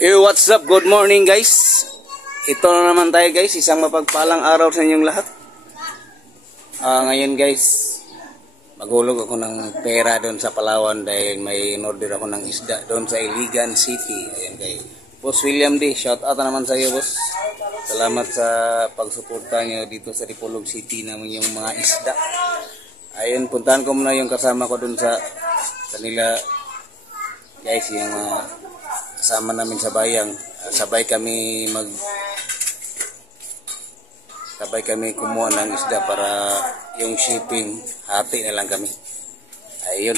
Hey, what's up? Good morning guys. Ito na naman tayo guys, isang mapagpalang araw sa inyong lahat. Ngayon guys, maghulog ako ng pera doon sa Palawan dahil may in-order ako ng isda doon sa Iligan City. Ayan kay Boss William D. Shout out naman sa iyo, boss. Salamat sa pagsuporta niyo dito sa Dipolog City namin yung mga isda. Ayun, puntahan ko muna yung kasama ko doon sa kanila guys, yung kasama namin sa bayang. Sabay kami kumuha ng isda para yung shipping, hati na lang kami. Ayun,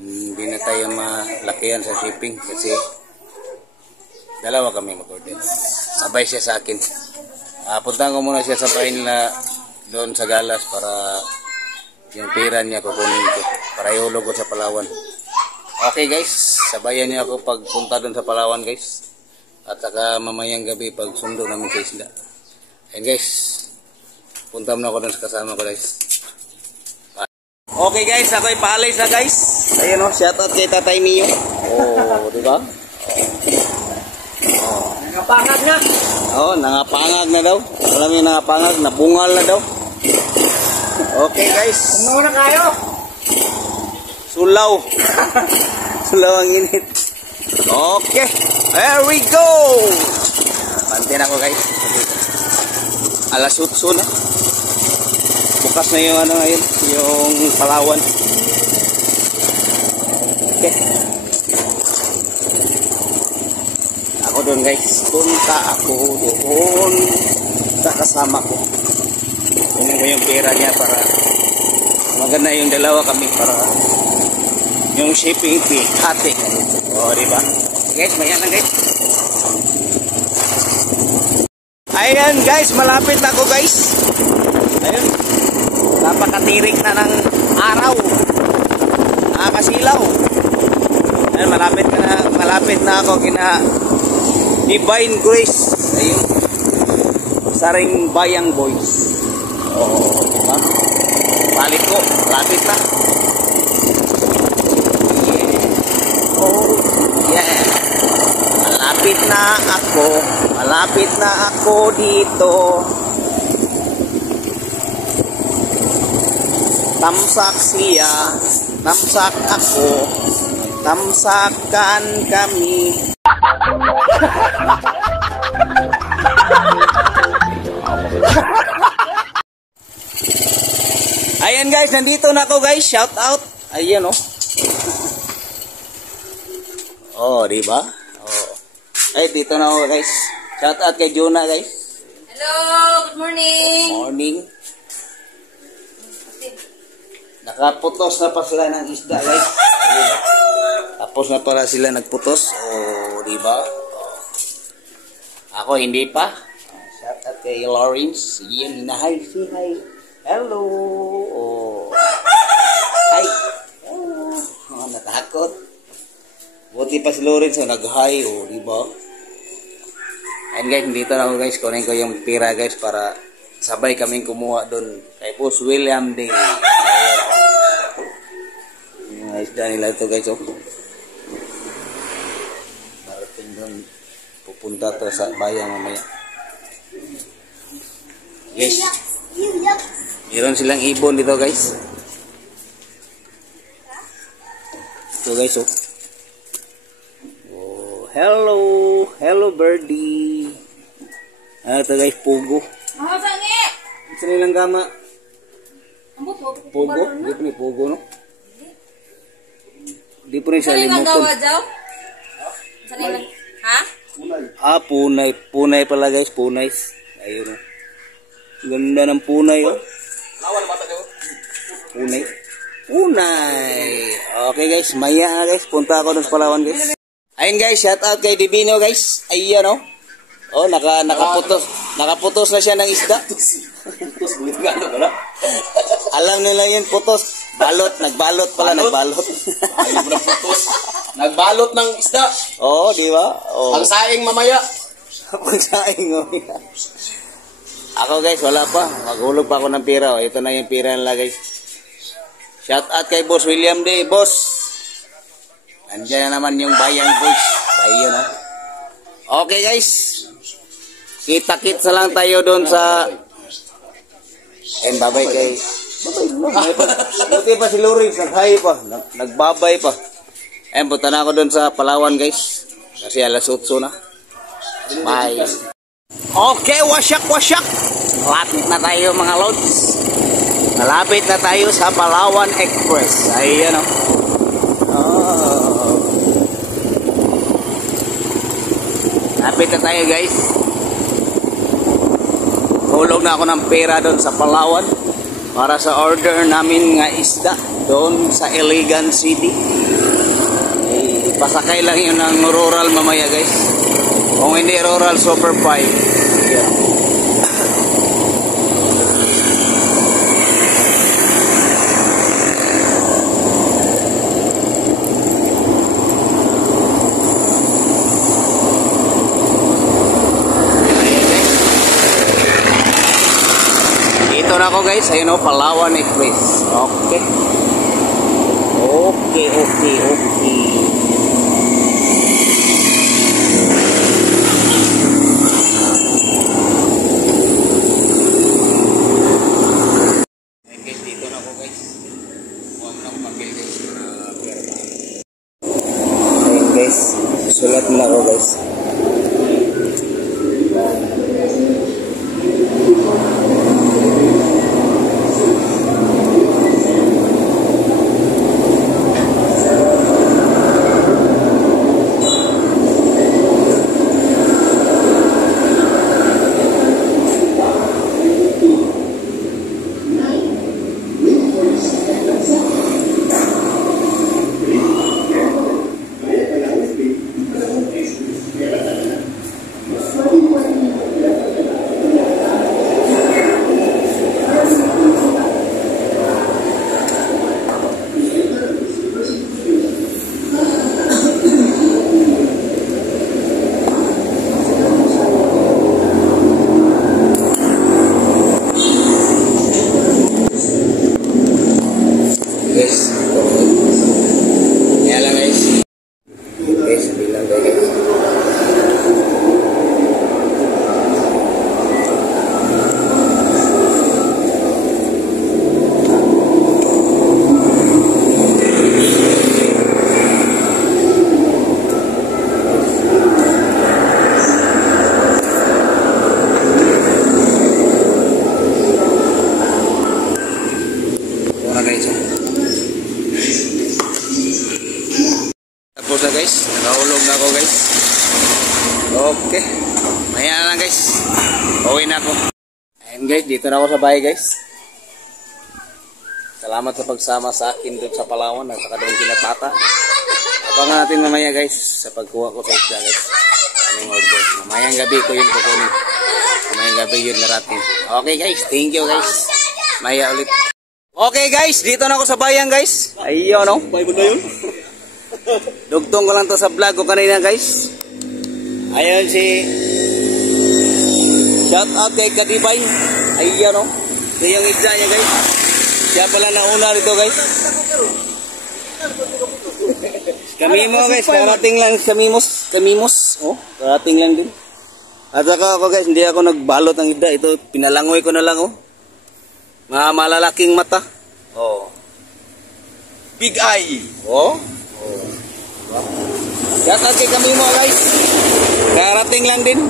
hindi na tayo malakihan sa shipping kasi dalawa kami mag-order. Sabay siya sa akin. Puntahan ko muna siya sa bahay nila doon sa Galas para yung pera niya kukunin ko para ihulog ko sa Palawan. Okay guys, sabayan niyo ako pagpunta doon sa Palawan guys. At saka mamayang gabi pag sundo namin sa isda. Ayun guys, punta muna ako doon sa kasama ko guys. Okay guys, ako'y paalis na guys. Ayun o, shoutout kay Tatay Mio. Oh, diba? Oh. Nangapangag na. Oh, nangapangag na daw. Alam niyo nangapangag, nabungal na daw. Okay guys. Ano na kayo? Sulaw. Sulaw ang init. Okay. There we go. Pantin ako guys. Alas 8 na. Bukas na yung ano ngayon. Yung Palawan. Okay. Ako doon guys. Punta ako doon sa kasama ko. Kunin ko yung pera niya para maganda yung dalawa kami para yung shipping fee hati. O, diba? Guys, mayan lang guys. Ayan guys, malapit na ako guys. Ayun. Napakatirik na ng araw. Nakakasilaw. Ayun, malapit na ako kina Divine Grace. Ayun. Saring Bayang Boys. O, diba? Balik ko, malapit na. Oh, yeah. Malapit na ako dito. Tamsak siya, tamsak ako, tamsakan kami. Ayan guys, nandito na ako guys. Shout out. Ayan oh. Oh, diba? Oh. Ay, dito na ako guys. Shout out kay Jonah guys. Hello, good morning. Morning. Nakaputos na pa sila ng isda guys. Ayun. Tapos na pala sila nagputos. Oh, diba? Oh. Ako hindi pa. Shout out kay Lawrence. Yan, hi, say hi. Hello. Oh. Hi. Hello. Oh, natakot. Buti pa si Lawrence, nag-hi, o, diba? And guys, dito na ako guys, kunin ko yung pira guys para sabay kaming kumuha doon kay Boss William D. Yung isda nila ito guys, oh. Parating doon, pupunta to sa bayan mamaya. Yes. Meron silang ibon dito guys. Ito guys, oh. Hello birdie. Ito guys, pugo. Isa nilang gama. Pugo? Di po ni pugo, no? Di po rin sa limuton. Ha? Punay. Punay pala guys, punay. Ayun, oh. Ganda ng punay, oh. Punay. Okay guys, maya na guys. Punta ako dun sa Palawan guys. Ayun guys, shout out kay Divino guys. Ayan oh. Oh, nakaputos na siya ng isda. Alam nila yun, putos. Nagbalot pala. Ayaw mo na putos. Nagbalot ng isda. Oo, di ba? Oh. Ang saing mamaya. Pagsaing mamaya. Ako guys, wala pa. Maghulog pa ako ng pira. Oh. Ito na yung pira nila guys. Shout out kay Boss William D. Boss. Andiyan na naman yung Bayang Boys. Ayun, oh. Okay guys. Kita-kits na lang tayo doon sa... And babay kay... Buti pa si Loris, nag-hi pa. Nagbabay pa. And punta na ako doon sa Palawan guys. Kasi alas 8 na. Bye. Okay, wasyak. Malapit na tayo mga lods. Malapit na tayo sa Palawan Express. Ayan o. Malapit na tayo guys. Hulog na ako ng pera doon sa Palawan para sa order namin nga isda doon sa Iligan City. Pasakay lang yun ng rural mamaya guys. Kung hindi rural, super 5. Yeah. Ito na ako guys, ayun o, Palawan Express. Okay. Sulat na ako guys. Tapos na guys, nakahulog na ako guys. Okay, maya na lang guys, uwi na ako. Ayun guys, dito na ako sa bahay guys. Salamat sa pagsama sa akin doon sa Palawan at saka doon kinatata. Abangan natin mamaya guys sa pagkuha ko sa isda guys. Aming order, mamayang gabi ko yun kukunin. Mamayang gabi yun narating. Okay guys, thank you guys. Maya ulit. Okay guys, dito na ako sa bayan guys. Ayun no. Bahay mo na yun? Dugtong ko lang to sa vlog ko kanina guys. Ayun si shout out kay Kadibay. Ayun no. Ito yung isda niya guys. Siya pala nauna rito guys. Kamimo guys, karating lang kamimos. Oh, karating lang din. At saka ako guys, hindi ako nagbalot ng isda. Ito pinalangoy ko na lang oh. Mga malalaking mata. Oh. Big eye. Oh. Shout out kay Kamimo guys. Karating lang din.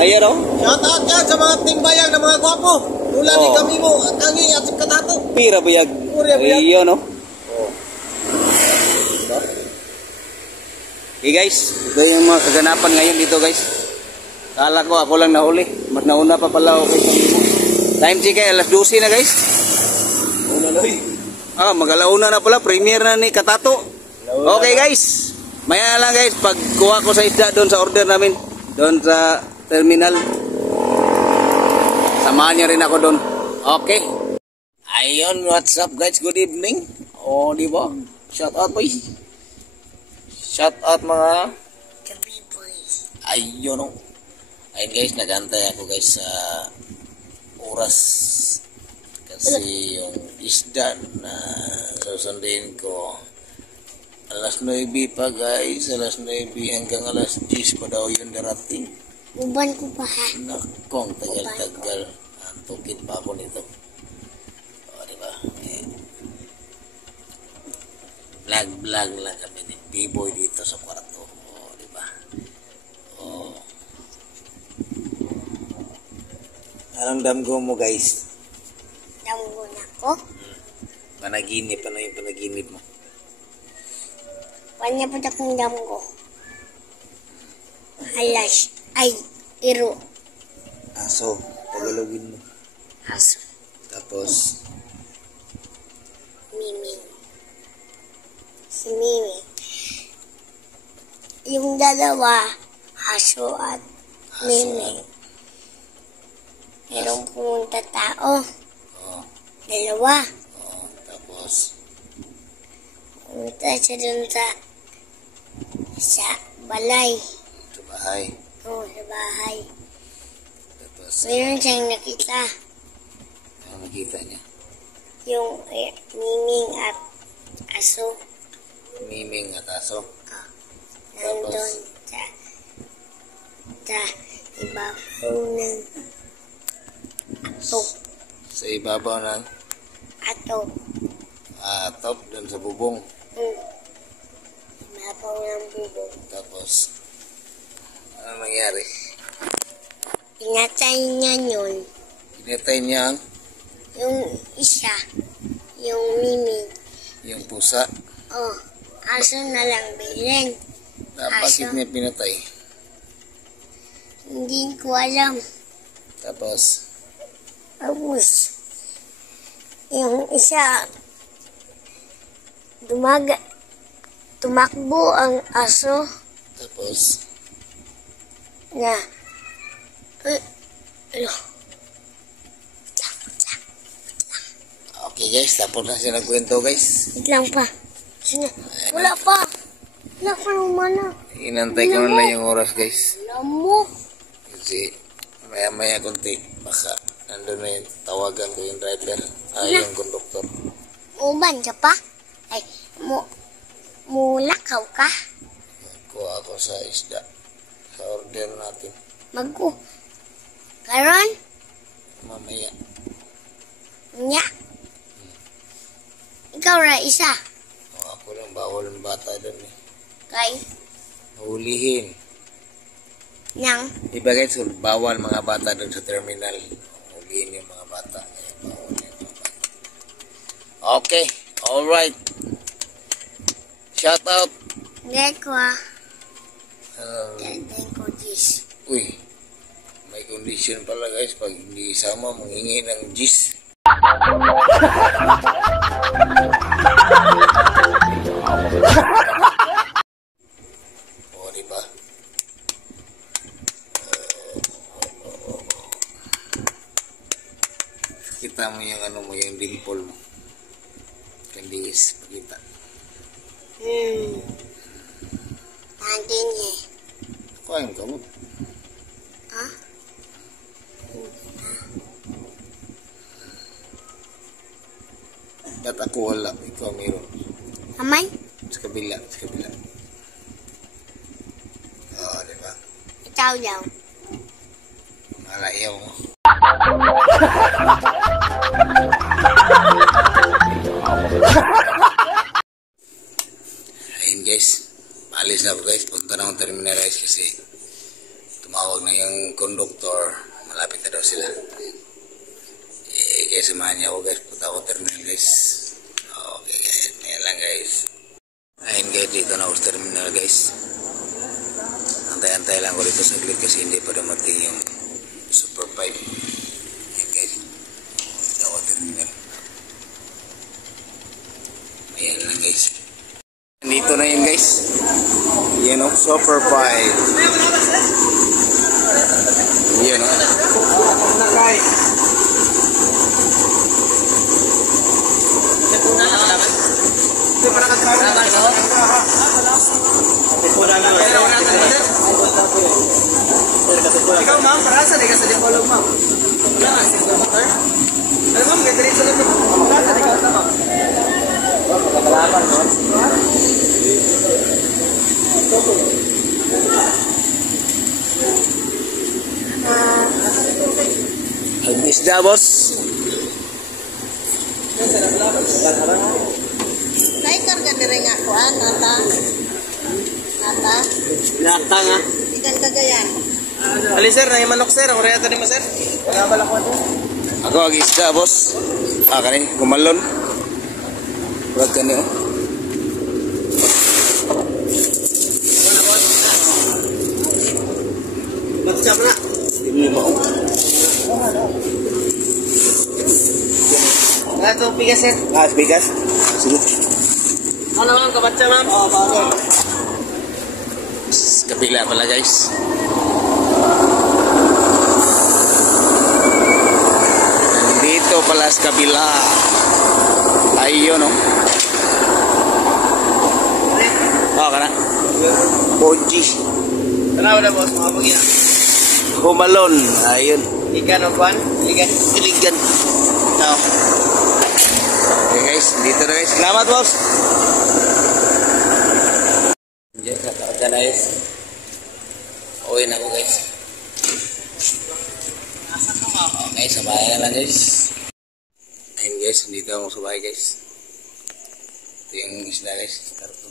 Ayan o. Shout out yan sa mga timbayang na mga gwapo. Tulad ni Kamimo at Kangi at si Katato. Pira buyag. Ayan o. Okay guys, ito yung mga kaganapan ngayon dito guys. Kala ko ako lang nahuli. Mas nauna pa pala ako kay Kamimo. Time check ay alas 12 na guys. Una na rin. Mag-alauna na pala. Premiere na ni Katato. Okay guys. Maya lang guys, pagkuha ko sa isda doon sa order namin, doon sa terminal. Samahan niyo rin ako doon. Okay. Ayun, what's up guys? Good evening. Oh, di ba? Shout out boy. Shout out mga ayun oh. Ayun guys, nagantay ako guys sa oras. Kasi yung isda na susundin ko Alas 9 pa guys, alas 9 hanggang alas 10 pa daw yun darating. Uban ko pa ha. Nakong tagal-tagal. Antukin pa ako nito. O, diba? Vlog lang kami ni B-boy dito sa kwarto. O, diba? O. Anong damgo mo guys? Damgo na ko. Panaginip, ano yung panaginip mo? Kanya pa akong damgo. Alas. Ay, iro. Aso, tagalogin mo. Aso. Tapos, Miming. Si Miming. Yung dalawa, aso at aso. Miming. Merong pumunta tao. Oh, Dalawa. oh, tapos, Pumunta siya dun sa balay. sa bahay. Oo, sa bahay. Tapos, Meron siyang nakita. ano nakita niya? Yung Miming at aso. Miming at aso. Nandun sa ibabaw ng ato. Sa ibabaw ng Ato. top, dun sa bubong. Ibabaw ng bubong. Tapos, ano nangyari? Pinatay niya yun. Pinatay niya ang Yung isa. Yung Miming. yung pusa. Oh, aso na lang bilhin. Bakit niya pinatay? Hindi ko alam. Tapos, Tapos, yung isa, tumakbo ang aso tapos, na, ano, okay guys, tapos na siya nagkwento guys. wait lang pa. Wala pa. Wala pa umana. Inantay ko na lang yung oras guys. Alam mo. Kasi, maya konti, baka nandun na yung tawagan ko yung driver, yung konduktor. Uban ka pa? Ay, mulakaw ka? Kuha ako sa isda. Sa order natin. Karon? Mamaya. Nya? Ikaw ra isa. O, ako lang bawal ng bata dun eh. Kay? Hulihin. Nang? Diba guys, bawal mga bata dun sa terminal. Hulihin yung mga bata. Bawal yung mga bata. Okay, alright. Shout out. Get ko ah. Um, Thank ko this. uy, may condition pala guys. Pag hindi isama, manghingi ng gis. O, diba? Kita mo yung ano mo, yung dimple mo. Kandis, pakita. Nandun eh. Kuhain ka mo. Ha? Ba't ako wala? Ikaw meron. Amay? Sa kabila, sa kabila. Oo, diba? Ikaw daw. Malayaw mo. Ayun guys. Paalis na po guys. Punta na akong terminal guys kasi tumawag na yung conductor. Malapit na daw sila. Kaya samahan niya ako guys. Punta ako terminal guys. Okay guys. Ngayon lang guys. Ayun guys. Dito na ako sa terminal guys. Antay-antay lang ko dito saglit kasi hindi pa dumating yung super pipe. Ayan guys. Dito ako terminal. Ayan lang guys. Dito na yun guys. Yan o. Super pipe. Yan o. Ikaw ma'am, parasa di ka sa dipolog ma'am. Wala nga, sa motor. Ano ma'am, may diretso lang ito. Parasa di ka sa ma'am. Ang isda, boss. Naikar ka dire nga kuan nata. Nata. Lata nga. Ikan kagayan. Ali sir, na manok sir. Ako rin ito mo sir. Wala ba lakon? Ako ang isda, boss. Kani, kumalon. Huwag ka niyo. Matcha na. Hindi mo. Ito, bigas sir. Bigas. Sige. Ano ma'am, kabatcha ma'am? Oo, bago. Kapila pala, guys. Nandito pala sa kabila. Ayun, no? Kana. Boji. Tanaw na boss, mga pagina. Humalon. Ayun. Ikan o kwan? Iligan. Iligan. Ito. Okay, guys. Dito na, guys. Salamat, boss. Yes, kata guys. Uwi na ko, guys. Okay, sa bahay na lang, guys. Ayun, guys. Dito ako sa bahay, guys. Ito yung isla, guys. Karto.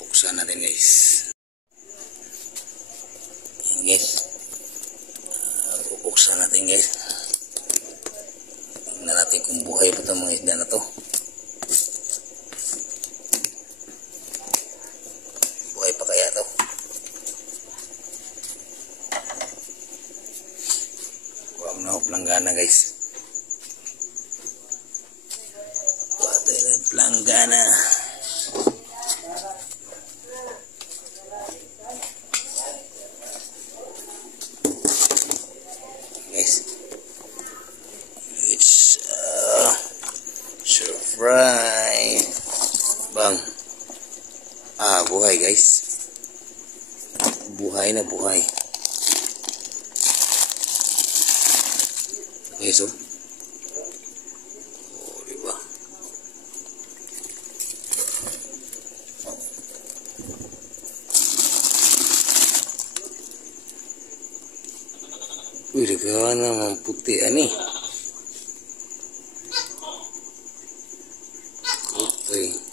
Buksan natin, guys. Ayun, guys. Buksan natin, guys. Tingnan natin kung buhay pa itong mga isda na to. Buhay pa kaya to? Kuha mo na ako planggana, guys. Kuha tayo na planggana. Guys, it's surprise. Bang. Buhay, guys. Buhay na buhay. Okay, so. Oh, diba? Uy, nagawa naman puti, ani. Puti.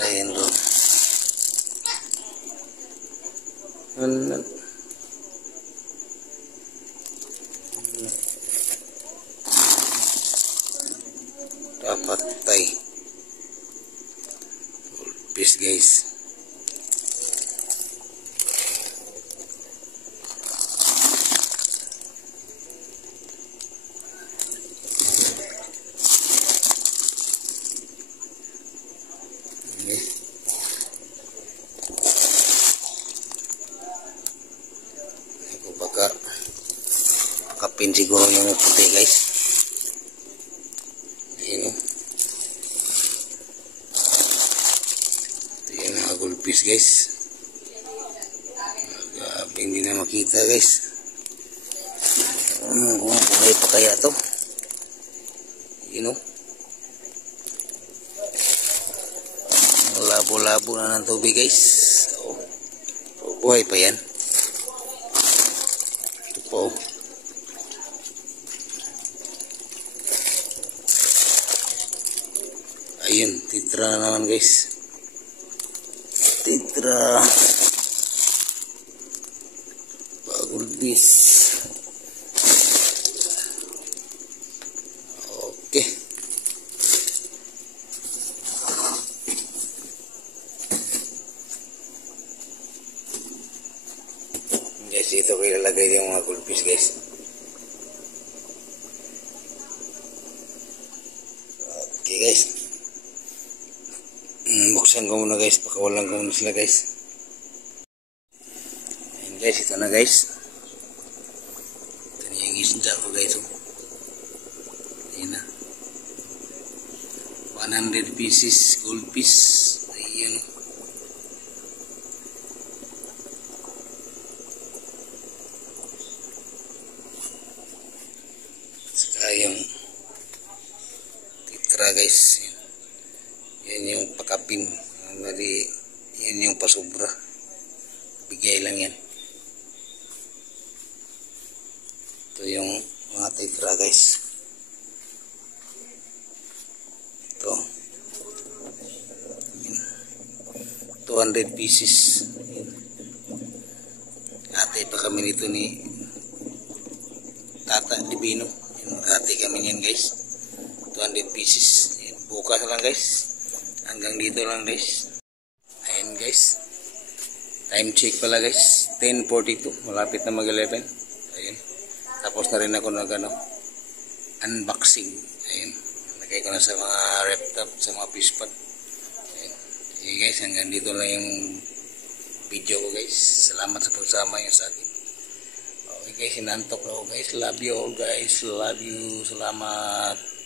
Ayan doon. Dapat tay. Peace, guys. Baka kapin siguro yung puti, guys. Ayan, ito yung nagulpis, guys. Hindi na makita, guys. Kung buhay pa kaya to. Labo-labo na ng tubig, guys. Buhay pa yan. Oh. Ayun, titra na naman, guys. Titra. Bagulbis. Okay. Guys, ito ko ilalagay yung mga gulpis, guys. Okay, guys. Buksan ko muna, guys. Pakawalan ko muna sila, guys. Ayan, guys. Ito na, guys. Ito na yung isda ko, guys. Ayan na. 100 pieces gulpis. Ayan. Saka yung extra guys. Yan yung pakapin. Yan yung pasobra. Bigay lang yan. Ito yung mga tetra guys. Ito. 200 pieces. Hati pa kami nito ni Tata Divino. Hati kami niyan guys. 200 pieces. Yan. Bukas lang guys. Hanggang dito lang guys. Ayan guys. Time check pala guys. 10:42. Malapit na mag-11. Ayan. Tapos na rin ako unboxing. Ayan. Lagay ko na sa mga rep top, sa mga fish pot. Ayan. Sige guys, hanggang dito lang yung video ko guys. Salamat sa pagsama nyo sa akin. Okay guys, sinantok na ako guys. Love you all guys. Love you. Salamat.